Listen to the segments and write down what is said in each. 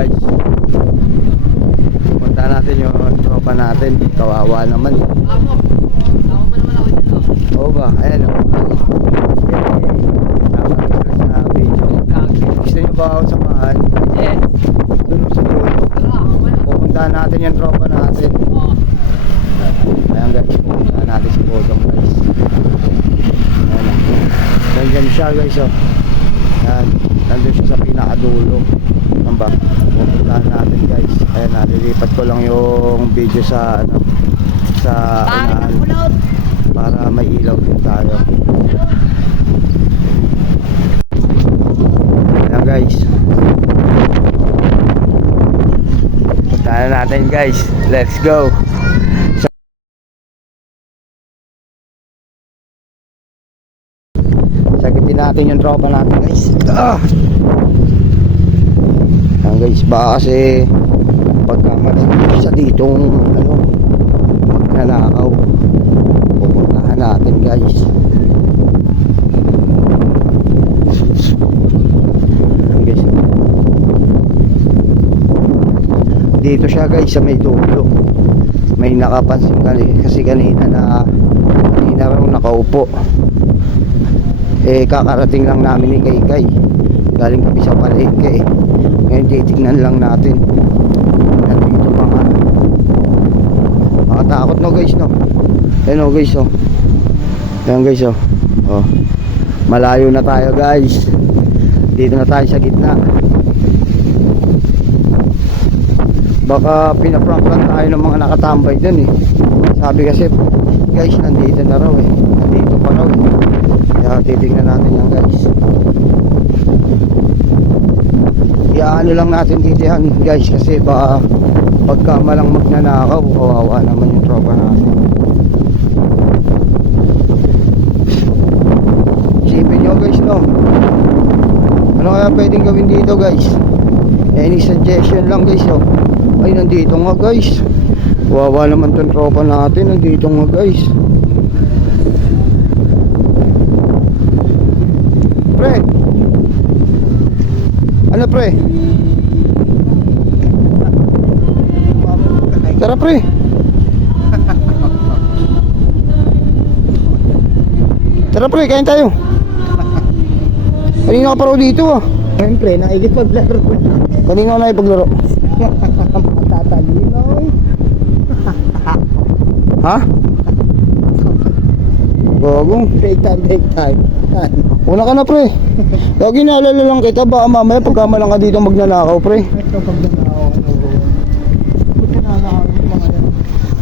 guys. Punta natin yung tropa natin. Kawawa naman. Ako mo naman ako dyan, oh. Oo ba? Ayan o. Sa video. Gusto nyo ba ako samahan? Yes. Doon sa dulo. Tara, ako mo na. Pupuntahan natin yung tropa natin. Oh. Ayan guys, pupuntahan natin si Podong guys. Ayan o. Nandyan siya guys o. Ayan. Nandun siya sa pinakadulo. Ayan ba? Pupuntahan natin guys. Ayan, nalilipat ko lang yung video sa ano, sa unahan para may ilaw din tayo. Ayan guys, puntahan natin guys. Let's go. Sagutin natin yung tropa natin guys. Ayan guys, baka kasi pagkamali sa ditong ano, magnanakaw. Pupuntahan natin guys. Ayan guys, dito siya guys sa may dulo. May nakapansin kasi kanina na raw nakaupo. Kakarating lang namin ni Kaykay, galing kami sa palengke. Ngayon titignan lang natin. Nandito mga takot no guys no. Ayan o guys o. Ayan guys o. Oh. Malayo na tayo guys. Dito na tayo sa gitna. Baka pinaprank lang tayo ng mga nakatambay dun eh. Sabi kasi guys, nandito na raw eh. Nandito pa raw eh. Kaya titignan natin yan guys. Iaano lang natin dito yan guys, kasi baka pagkamalang magnanakaw, kawawa naman yung tropa natin. Isipin nyo guys no, ano kaya pwedeng gawin dito guys? Any suggestion lang guys oh. Ay, nandito nga guys. Kawawa naman tong tropa natin. Nandito nga guys. Pre, ano pre? Tara pre. Tara pre, kain tayo. Kanina ka pa raw dito ah. Siyempre, nakikipaglaro. Kanina ka nakikipaglaro. Tatalino. Ha? Gagong. Break time. Una ka na pre. Lagi naalala lang kita, baka mamaya pagkamalang ka dito magnanakaw pre.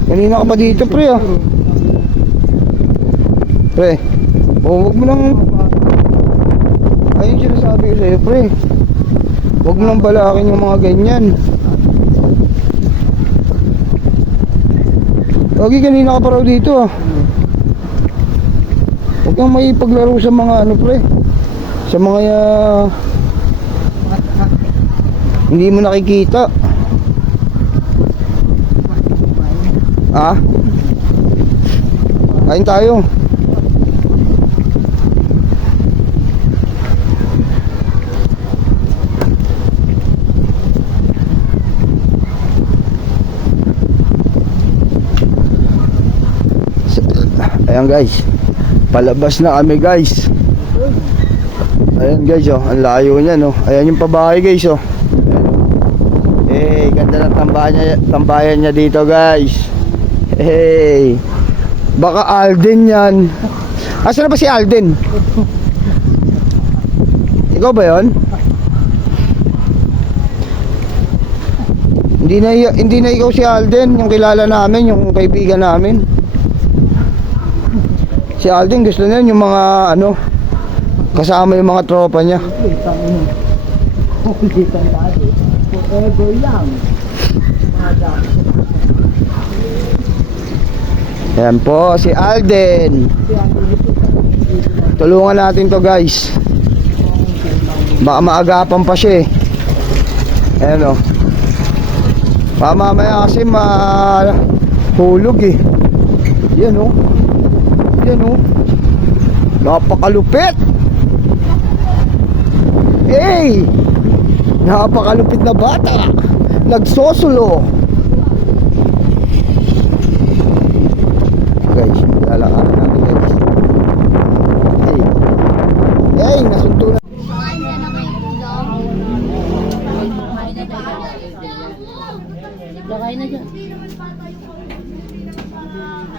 Kanina ka pa dito pre ah. Pre, huwag mo lang. Ayun sinasabi ko sa'yo pre. Huwag mo lang balakin yung mga ganyan. Lagi kanina ka pa raw dito ah. Huwag kang maipaglaro sa mga ano pre, sa mga hindi mo nakikita. Ah? Kain tayo. Ayan guys, palabas na kami guys. Ayan guys oh, ang layo niya no. Ayan yung pabahay guys oh. Hey, ganda ng tambayan niya dito guys. Hey, baka Alden yan. Asan na ba si Alden? Ikaw ba yon? Hindi na ikaw si Alden, yung kilala namin, yung kaibigan namin. Si Alden gusto niya yung mga ano, kasama yung mga tropa niya. Forever young. Ayan po si Alden. Tulungan natin to guys. Baka maagapan pa siya eh. Ayan o. Baka mamaya kasi mahulog eh. Yan o. Yan o. Napakalupit. Hey! Napakalupit na bata. Nagsosolo. Guys, lalakaran natin guys. Hey. Hey, nasunto na. Lakay na dyan.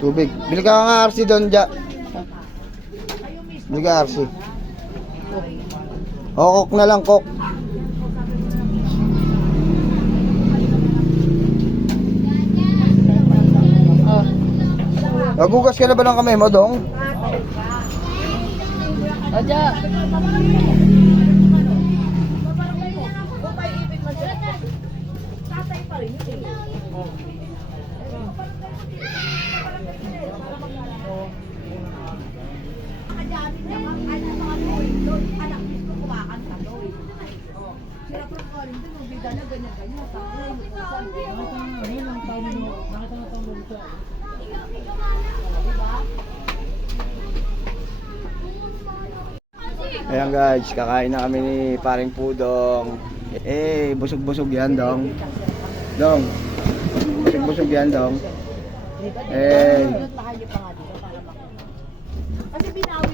Tubig. Bili ka nga RC doon dyan. Bili ka RC. O, Coke na lang, Coke. Oh. Nagugas ka na ba ng kamay mo, Dong? Adya. Ayan guys, kakain na kami ni Paring Pudong. Eh, busog-busog yan, Dong. Dong. Busog-busog yan, Dong. Eh. Kasi binawi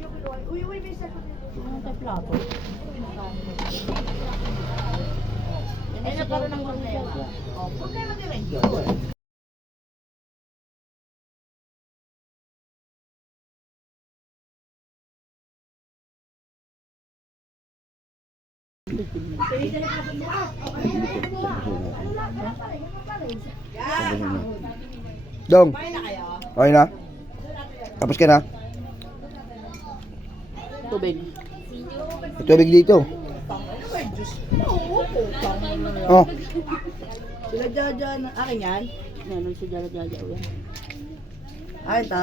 yung piloy. Uy, may second. Ang plato. Ay, nagkaroon ng problema. Problema din rin. Dong. Okay na? Tapos ka na? Tubig. May tubig dito. Oh. Sila Jaja, akin yan? Meron si Jala Jala. Ay, ito.